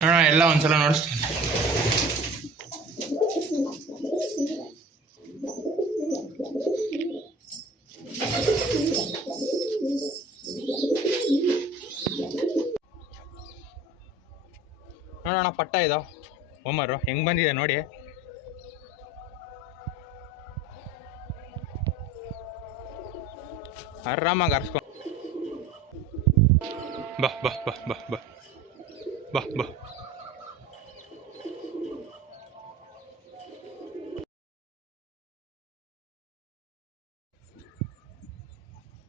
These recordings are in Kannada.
ನೋಡೋಣ, ಎಲ್ಲ ಒಂದ್ಸಲ ನೋಡಿಸ್ತೀನಿ. ನೋಡೋಣ, ಪಟ್ಟ ಇದು ಹೋಮರು ಹೆಂಗ್ ಬಂದಿದೆ ನೋಡಿ. ಆರಾಮಾಗಿ ಆರಿಸ್ಕೊ. ಬಾ ಬಾ ಬಾ ಬಾ ಬಾ ಬಾ ಬಾ.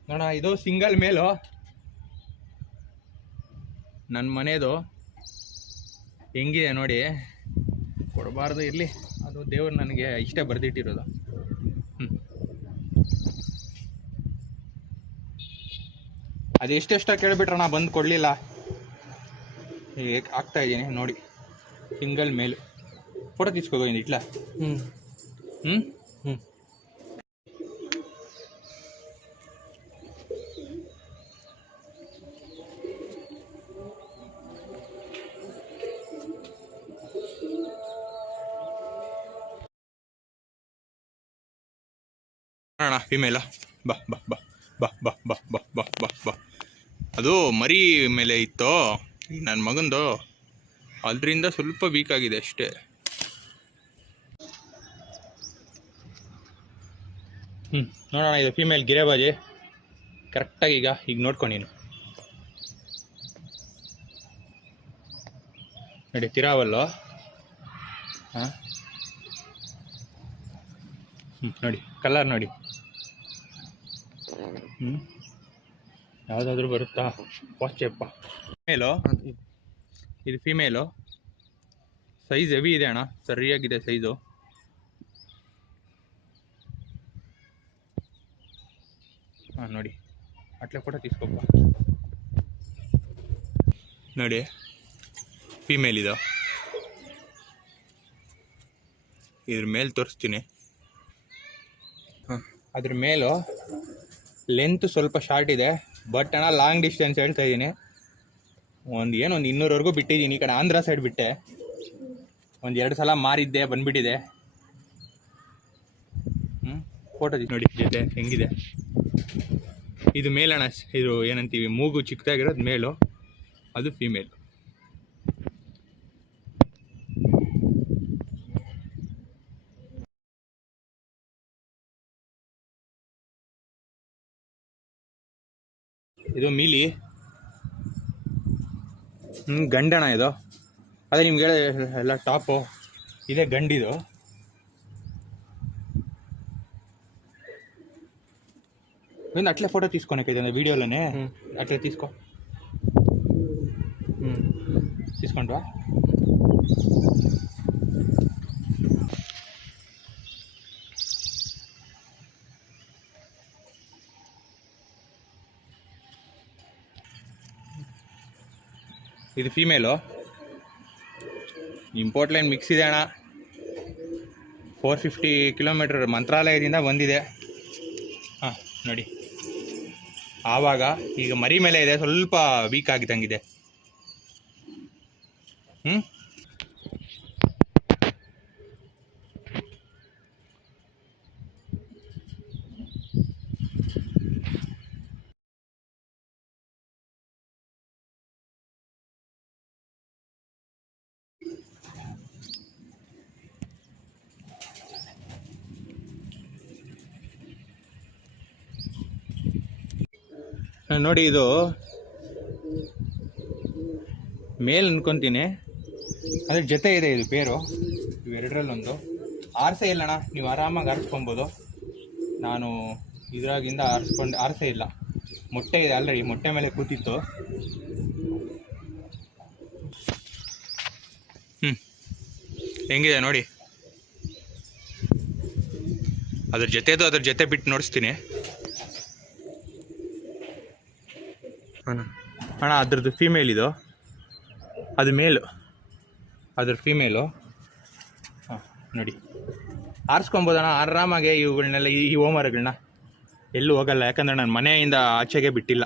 ನೋಡೋಣ, ಇದು ಸಿಂಗಲ್ ಮೇಲು ನನ್ನ ಮನೆದು. ಹೆಂಗಿದೆ ನೋಡಿ. ಕೊಡಬಾರ್ದು ಇರಲಿ, ಅದು ದೇವ್ರು ನನಗೆ ಇಷ್ಟ ಬರೆದಿಟ್ಟಿರೋದು. ಅದು ಎಷ್ಟೆಷ್ಟ ಕೇಳಿಬಿಟ್ರಣ, ಬಂದು ಕೊಡಲಿಲ್ಲ. ಆಗ್ತಾ ಇದ್ದೀನಿ ನೋಡಿ, ಸಿಂಗಲ್ ಮೇಲು. ಫೋಟೋ తీసుకో ಇಟ್ಲ. ನೋಡೋಣ ಫಿಮೇಲ. ಬಾ ಬಾ ಬಾ ಬಾ ಬಾ ಬಾ ಬಾ ಬಾ ಬಾ ಬಾ. ಅದು ಮರಿ ಮೇಲೆ ಇತ್ತು ನನ್ನ ಮಗಂದು, ಅದರಿಂದ ಸ್ವಲ್ಪ ವೀಕ್ ಆಗಿದೆ ಅಷ್ಟೇ. ನೋಡೋಣ, ಇದು ಫಿಮೇಲ್ ಗಿರೇಬಾಜಿ. ಕರೆಕ್ಟಾಗಿ ಈಗ ನೋಡ್ಕೊಂಡು ನೀನು ನೋಡಿ, ತಿರಾವಲ್ಲು. ಹಾಂ, ನೋಡಿ ಕಲರ್ ನೋಡಿ. ಯಾವುದಾದ್ರೂ ಬರುತ್ತಾ? ವಾಚಪ್ಪ. ಫಿಮೇಲು, ಇದು ಫಿಮೇಲು. ಸೈಜ್ ಹೆವಿ ಇದೆ ಅಣ್ಣ, ಸರಿಯಾಗಿದೆ ಸೈಜು. ಹಾಂ ನೋಡಿ, ಅಟ್ಲೆ ಫೋಟೋ తీసుకోಪ್ಪ. ನೋಡಿ ಫಿಮೇಲ್ ಇದು. ಇದ್ರ ಮೇಲೆ ತೋರಿಸ್ತೀನಿ. ಹಾಂ, ಅದ್ರ ಮೇಲೂ ಲೆಂತ್ ಸ್ವಲ್ಪ ಶಾರ್ಟ್ ಇದೆ, ಬಟ್ ಅಣ್ಣ ಲಾಂಗ್ ಡಿಸ್ಟೆನ್ಸ್ ಹೇಳ್ತಾ ಇದ್ದೀನಿ. ಒಂದು 200ವರೆಗೂ ಬಿಟ್ಟಿದ್ದೀನಿ. ಈ ಕಡೆ ಆಂಧ್ರ ಸೈಡ್ ಬಿಟ್ಟೆ, ಒಂದು 2 ಸಲ ಮಾರಿದ್ದೆ, ಬಂದ್ಬಿಟ್ಟಿದೆ. ಫೋಟೋ ನೋಡಿ ಜೊತೆ ಹೆಂಗಿದೆ. ಇದು ಮೇಲಣ್ಣ, ಇದು ಏನಂತೀವಿ, ಮೂಗು ಚಿಕ್ಕದಾಗಿರೋದು ಮೇಲು, ಅದು ಫಿಮೇಲ್. ಇದು ಮೀಲಿ. ಗಂಡಣ ಇದು. ಅದೇ ನಿಮ್ಗೆ ಎಲ್ಲ ಟಾಪು ಇದೇ ಗಂಡಿದು. ಒಂದು ಅಟ್ಲೆ ಫೋಟೋ తీసుకోనకైతే వీడియోలోనే అట్లే తీసుకో. తీసుకుంటా. ಇದು ಫೀಮೇಲು. ಇಂಪೋರ್ಟ್ ಲೈನ್ ಮಿಕ್ಸ್ ಇದೆ ಅಣ್ಣ. 450 ಕಿಲೋಮೀಟರ್ ಮಂತ್ರಾಲಯದಿಂದ ಬಂದಿದೆ. ಹಾಂ ನೋಡಿ, ಆವಾಗ ಈಗ ಮರಿ ಮೇಲೆ ಇದೆ, ಸ್ವಲ್ಪ ವೀಕ್ ಆಗಿದ್ದಂಗಿದೆ. ನೋಡಿ, ಇದು ಮೇಲ್ ಅನ್ಕೊಂತೀನಿ, ಅದ್ರ ಜೊತೆ ಇದೆ ಇದು ಪೇರು. ಇವೆರಡರಲ್ಲೊಂದು. ಆರ್ಸೆ ಇಲ್ಲಣ್ಣ, ನೀವು ಆರಾಮಾಗಿ ಆರಿಸ್ಕೊಬೋದು. ನಾನು ಇದ್ರಾಗಿಂದ ಆರ್ಸೆ ಇಲ್ಲ. ಮೊಟ್ಟೆ ಇದೆ ಆಲ್ರೆಡಿ, ಮೊಟ್ಟೆ ಮೇಲೆ ಕೂತಿತ್ತು. ಹೆಂಗಿದೆ ನೋಡಿ. ಅದ್ರ ಜೊತೆ ಬಿಟ್ಟು ನೋಡಿಸ್ತೀನಿ ಅಣ್ಣ. ಅದ್ರದ್ದು ಫೀಮೇಲ್ ಇದು, ಅದು ಮೇಲು, ಅದ್ರ ಫೀಮೇಲು. ಹಾಂ ನೋಡಿ, ಆರಿಸ್ಕೊಬೋದಣ್ಣ ಆರಾಮಾಗೆ. ಇವುಗಳನ್ನೆಲ್ಲ, ಈ ಹೋಮರ್ಗಳನ್ನ ಎಲ್ಲೂ ಹೋಗಲ್ಲ, ಯಾಕಂದರೆ ನಾನು ಮನೆಯಿಂದ ಆಚೆಗೆ ಬಿಟ್ಟಿಲ್ಲ.